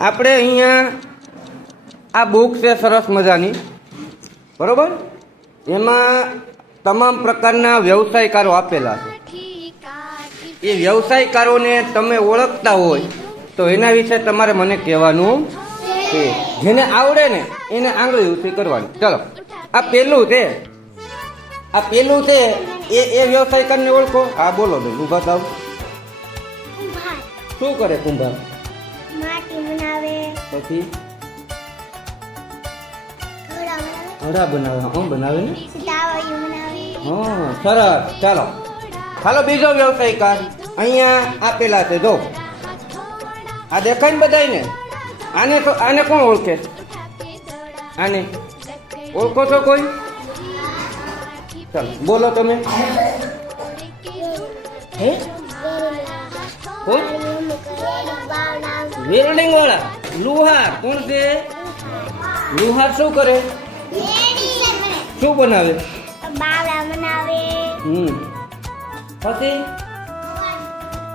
આપણે અહીંયા આ બુક છે સરસ મજાની. બરોબર? એમાં તમામ પ્રકારના વ્યવસાયકારો આપેલા છે. એ વ્યવસાયકારોને તમે ઓળખતા હોય તો એના વિશે તમારે મને કહેવાનું છે. જેને આવડે ને એને આંગળી ઊંચી કરવાની. ચલો, આ પેલું છે. આ પેલું છે એ એ વ્યવસાયકારને ઓળખો. હા, બોલો બેન ઊભા થાવ. શું કરે કુંભાર? માટી બનાવે. પછી? ઘડા બનાવે. હા બનાવે ને? હા સરસ. ચાલો. ચાલો બીજો વ્યવસાય વ્યવસાયકાર. અહીંયા આપેલા છે જો. આ દેખાય ને બધાય આને તો આને કોણ ઓળખે? આને? ઓળખો છો કોઈ? ચાલો બોલો તમે. હે. કોણ વેલ્ડિંગ વાળા લુહાર કોણ છે? લુહાર શું કરે? શું બનાવે? બાવડા બનાવે હમ. પછી?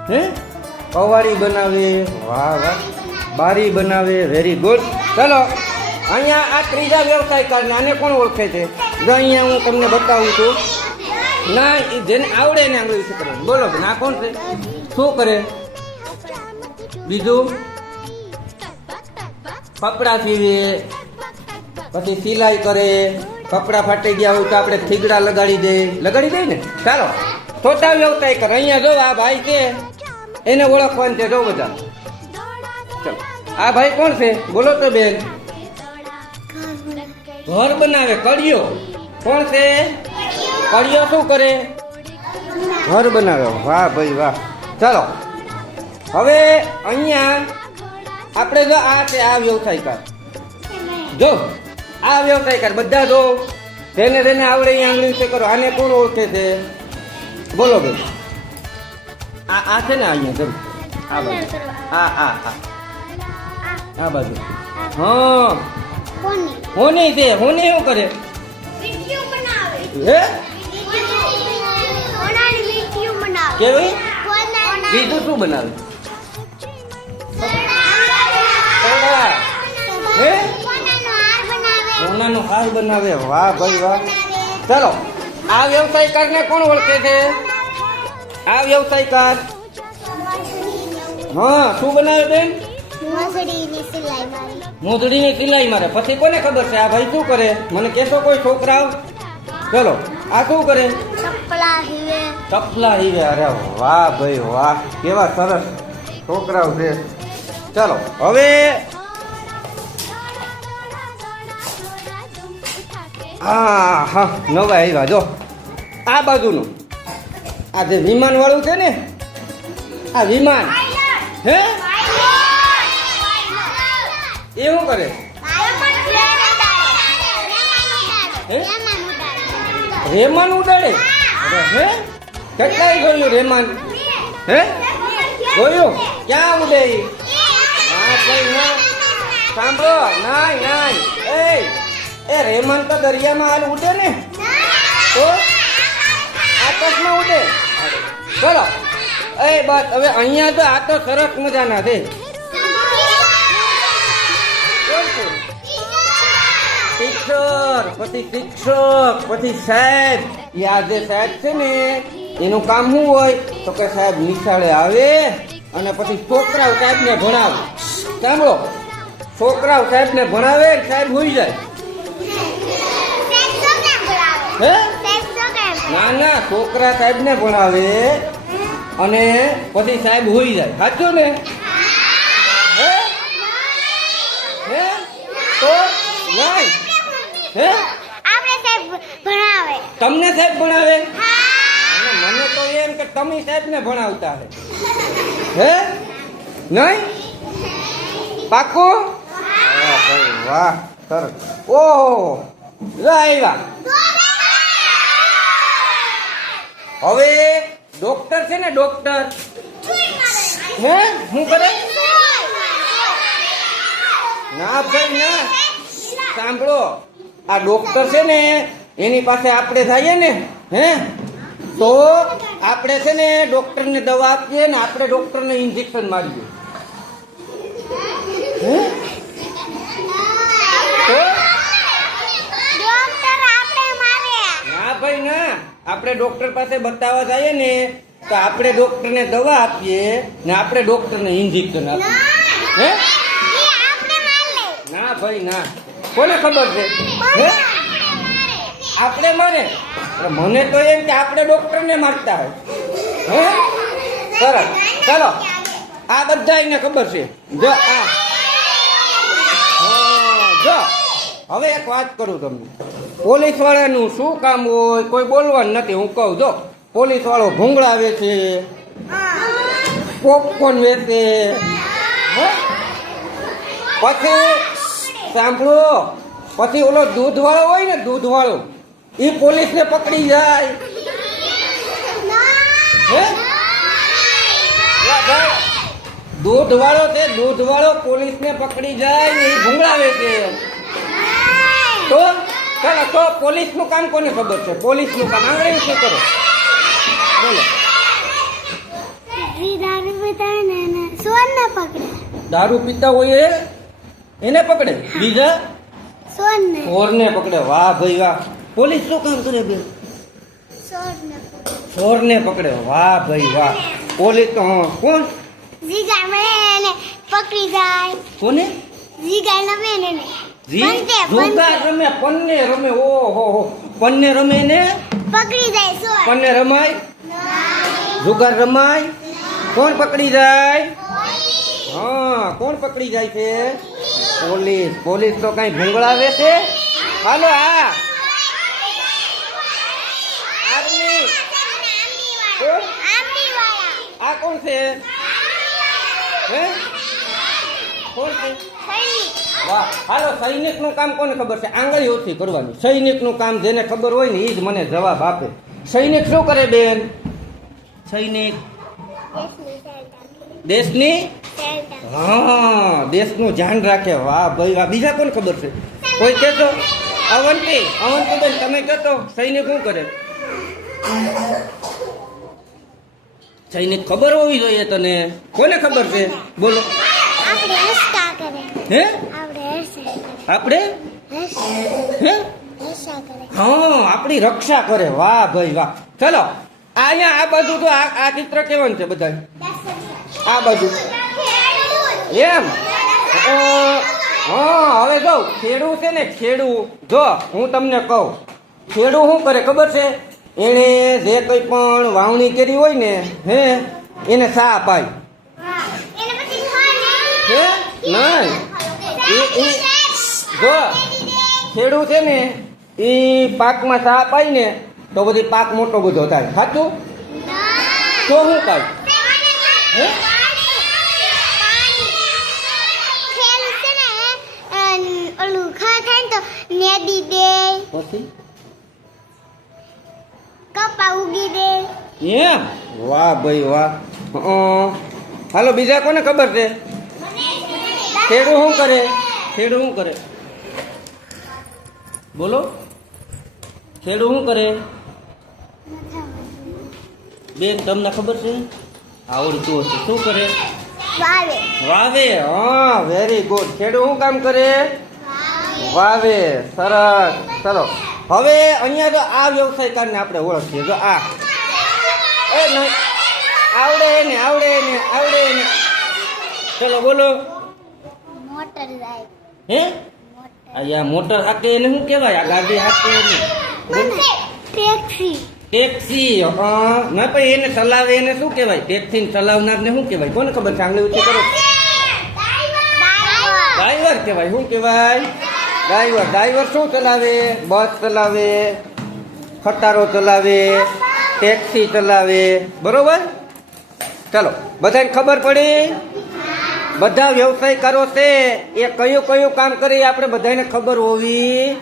હે? કવારી બનાવે. વાહ વાહ. બારી બનાવે. વેરી ગુડ ચલો, અહીંયા આ ત્રીજા વ્યવસાયકારને આને કોણ ઓળખે છે? જો અહીંયા હું તમને બતાવું છું. ના જેને આવડે એને આંગળી વિશે બોલો, ના, કોણ છે? શું કરે? બીજું? કપડાં સીવે પછી સિલાઈ કરે, કપડાં ફાટી ગયા હોય તો આપણે થીગડા લગાડી દે. લગાડી દે ને? ચાલો. છોટા વ્યવસાય કરે. અહીંયા જો આ ભાઈ છે, એને ઓળખવાનું છે. જો બધા. આ ભાઈ કોણ છે? બોલો તો બેન. ઘર બનાવે કડિયો કોણ છે? કડિયો શું કરે? ઘર બનાવે. વાહ ભાઈ, વાહ. ચાલો. હવે અહીંયા આપણે જો આ છે આ વ્યવસાયકાર જો આ વ્યવસાયકાર બધા જો જેને જેને આવડે એ આંગળી વિશે કરો. આને કોણ ઓળખે છે? બોલો ભાઈ આ આ છે ને અહીંયા જો આ બાજુ. આ આ આ. આ બાજુ. હા. હોની છે. હોની શું કરે? હે? કેવી? બીજું શું બનાવે? હાર બનાવે. વાહ ભાઈ વાહ. ચલો આ વ્યવસાયકારને કોણ ઓળખે છે? આ વ્યવસાયકાર. હા શું બનાવે બેન? મોજડીની સિલાઈ મારે. પછી કોને ખબર છે? આ ભાઈ શું કરે? મને કહેશો કોઈ છોકરાઓ? ચલો આ શું કરે? ચપલા હીવે હીરે અરે વાહ ભાઈ વાહ. કેવા સરસ છોકરાઓ છે. ચાલો હવે હા હા નવા આવ્યા જો. આ બાજુનું. આ જે વિમાન વાળું છે ને આ વિમાન. હે? એ શું કરે? રેમાન ઉડાડે? હે? કેટલાય જોયું રેમાન? હે? જોયું? ક્યાં ઉડે સાંભળો નાય નાય. એ એ રેમાન તો દરિયામાં હાલ ઉડે ને? તો આકાશમાં ઉડે? ચલો. એ બસ હવે અહીંયા તો આ તો સરસ મજાના છે. શિક્ષક પછી શિક્ષક પછી સાહેબ. એ આ જે સાહેબ છે ને એનું કામ શું હોય? તો કે સાહેબ નિશાળે આવે અને પછી છોકરાઓ સાહેબને ભણાવે. સાંભળો. છોકરાઓ સાહેબને ભણાવે ને સાહેબ હોઈ જાય. હે? ના ના છોકરા સાહેબને ભણાવે અને પછી સાહેબ હોઈ જાય. સાચો ને? હે? હે? તો નહીં હે? આપણે સાહેબ ભણાવે. તમને સાહેબ ભણાવે? મને તો એમ કે તમે સાહેબ ને ભણાવતા હે. હે? નહીં? પાકું વાહ સરસ. ઓહો આવ્યા હવે ડોક્ટર છે ને ડોક્ટર હે? શું કરે? ના ભાઈ ના. સાંભળો. આ ડોક્ટર છે ને એની પાસે આપણે જઈએ ને હે? તો આપણે છે ને ડોક્ટરને દવા આપીએ ને આપણે ડોક્ટરને ઇન્જેક્શન મારીએ. હે? ના ભાઈ ના. આપણે ડોક્ટર પાસે બતાવવા જઈએ ને તો આપણે ડૉક્ટરને દવા આપીએ ને આપણે ડૉક્ટરને ઇન્જેક્શન આપીએ. હે? ના ભાઈ ના. કોને ખબર છે? હે? આપણે મારે? મને તો એમ કે આપણે ડૉક્ટરને મારતા હોય. હે? સરસ ચાલો. આ બધા એને ખબર છે. જો આ. જો. હવે એક વાત કરું તમને. પોલીસ વાળાનું શું કામ હોય? કોઈ બોલવાનું નથી, હું કહું, જો. પોલીસ વાળો ભૂંગળા વેચે. પોપકોર્ન વેચે પછી, સાંભળો. પછી ઓલો દૂધ વાળો હોય ને દૂધ વાળો એ પોલીસને પકડી જાય. હે? દૂધ વાળો તે દૂધ વાળો પોલીસને પકડી જાય ને એ ભૂંગળાવે છે. તો ચાલો તો પોલીસનું કામ કોને ખબર છે? પોલીસનું કામ. આંગળી શું કરો? બોલો. દારૂ પીતા હોય એને પકડે. બીજા? ચોરને પકડે. વાહ ભાઈ વાહ. પોલીસ શું કામ કરે બે ચોરને પકડે. વાહ ભાઈ વાહ. પોલીસ તો હા. કોણ? જીગા મળે પકડી જાય. કોને? જીગા ને જુગાર રમે પન્ને રમે ઓહો હો. પન્ને રમે ને? પકડી જાય પન્ને રમાય? જુગાર રમાય? કોણ પકડી જાય? હા કોણ પકડી જાય છે? પોલીસ. પોલીસ તો કઈ ભૂંગળાવે છે? હાલો આર્મી. કોણ? આ કોણ છે? હે? કોણ છે? વાહ હાલો સૈનિકનું કામ કોને ખબર છે? આંગળીઓથી કરવાનું. સૈનિકનું કામ જેને ખબર હોય ને એ જ મને જવાબ આપે. સૈનિક શું કરે બેન? સૈનિક. દેશની હા દેશનું ધ્યાન રાખે. વાહ ભાઈ વાહ બીજા કોને ખબર છે? કોઈ કહેતો? અવંતી અવંતી બેન તમે કહેતો સૈનિક શું કરે? સૈનિક ખબર હોવી જોઈએ તને. કોને ખબર છે? બોલો. હે આપણે હે હા આપણી રક્ષા કરે વાહ ભાઈ વાહ ચલો અહીંયા આ બાજુ તો આ આ ચિત્ર કેવાનું છે બધા આ બાજુ એમ હા હવે જો ખેડૂ છે ને ખેડૂ જો હું તમને કહું. ખેડૂ શું કરે ખબર છે? એણે જે કંઈ પણ વાવણી કરી હોય ને હે એને સા પાય એને પછી ખાને હે નહીં. એ એ જો ખેડૂત છે ને એ પાકમાં સાપ આવી ને તો બધી પાક મોટો બધો થાય. સાચું? તો શું થાય? હે? નેદી દે. પછી? કપા ઉગી દે. એમ? વાહ ભાઈ વાહ. હાલો બીજા કોને ખબર છે? ખેડૂ શું કરે? ખેડૂ શું કરે? બોલો. ખેડૂ શું કરે? બેન તમને ખબર છે? આવડતું હશે. શું કરે? વાવે. વાવે? હા વેરી ગુડ ખેડૂ શું કામ કરે? વાવે. સરસ. ચલો. હવે અહીંયા જો આ વ્યવસાયકારને આપણે ઓળખીએ. જો આ. એ નહીં. આવડે ને આવડે ને આવડે ને. ચલો બોલો. મોટર જાય. હે? અહીંયા મોટર હાકે એને શું કહેવાય? આ ગાડી હાકે એને. ટેક્સી ટેક્સી હા. ના ભાઈ એને ચલાવે એને શું કહેવાય? ટેક્સી ચલાવનારને શું કહેવાય? કોને ખબર? છે આંગળી ઊંચી કરો ડ્રાઈવર કહેવાય. શું કહેવાય? ડ્રાઈવર ડ્રાઈવર શું ચલાવે? બસ ચલાવે ખટારો ચલાવે ટેક્સી ચલાવે. બરોબર? ચાલો. બધાને ખબર પડી? બધા વ્યવસાય કરો છે. એ કયું કયું કામ કરે આપણે બધાને ખબર હોવી